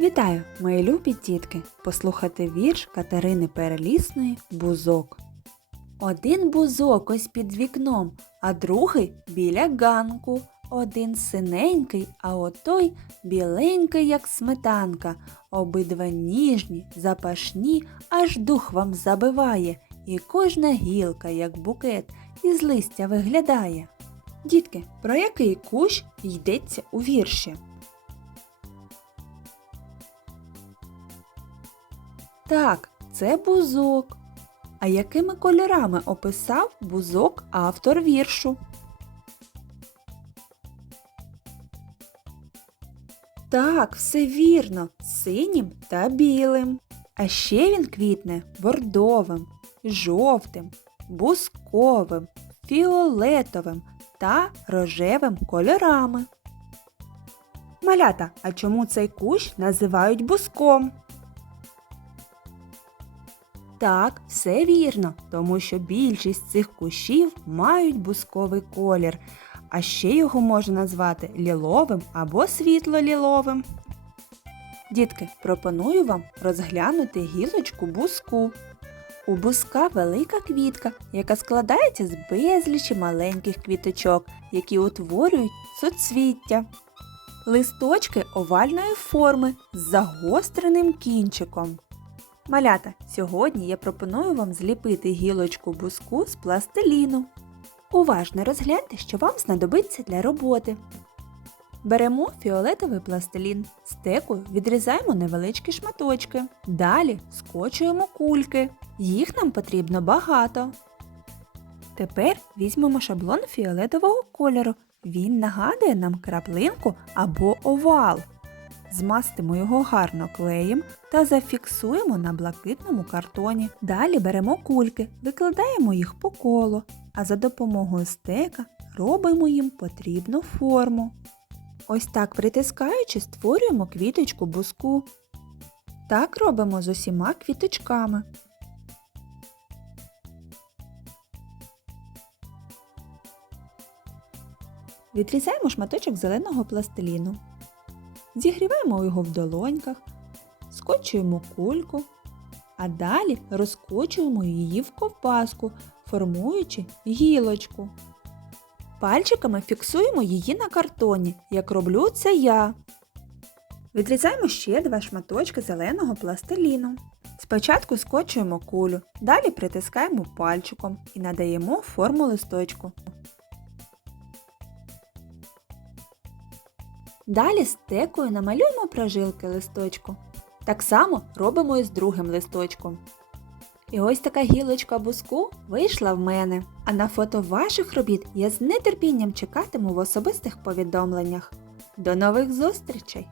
Вітаю, мої любі дітки! Послухати вірш Катерини Перелісної Бузок. Один бузок ось під вікном, а другий біля ганку. Один синенький, а отой біленький, як сметанка. Обидва ніжні, запашні, аж дух вам забиває, і кожна гілка, як букет, із листя виглядає. Дітки, про який кущ йдеться у вірші? Так, це бузок. А якими кольорами описав бузок автор віршу? Так, все вірно, синім та білим. А ще він квітне бордовим, жовтим, бусковим, фіолетовим та рожевим кольорами. Малята, а чому цей кущ називають буском? Так, все вірно, тому що більшість цих кущів мають бусковий колір, а ще його можна назвати ліловим або світло-ліловим. Дітки, пропоную вам розглянути гілочку буску. У буска велика квітка, яка складається з безлічі маленьких квіточок, які утворюють суцвіття. Листочки овальної форми з загостреним кінчиком. Малята, сьогодні я пропоную вам зліпити гілочку буску з пластиліну. Уважно розгляньте, що вам знадобиться для роботи. Беремо фіолетовий пластилін, стеку відрізаємо невеличкі шматочки. Далі скочуємо кульки. Їх нам потрібно багато. Тепер візьмемо шаблон фіолетового кольору. Він нагадує нам краплинку або овал. Змастимо його гарно клеєм та зафіксуємо на блакитному картоні. Далі беремо кульки, викладаємо їх по колу, а за допомогою стека робимо їм потрібну форму. Ось так притискаючи, створюємо квіточку буску. Так робимо з усіма квіточками. Відрізаємо шматочок зеленого пластиліну. Зігріваємо його в долоньках, скочуємо кульку, а далі розкочуємо її в ковбаску, формуючи гілочку. Пальчиками фіксуємо її на картоні, як роблю це я. Відрізаємо ще два шматочки зеленого пластиліну. Спочатку скочуємо кулю, далі притискаємо пальчиком і надаємо форму листочку. Далі стекою намалюємо прожилки листочку. Так само робимо і з другим листочком. І ось така гілочка буску вийшла в мене. А на фото ваших робіт я з нетерпінням чекатиму в особистих повідомленнях. До нових зустрічей!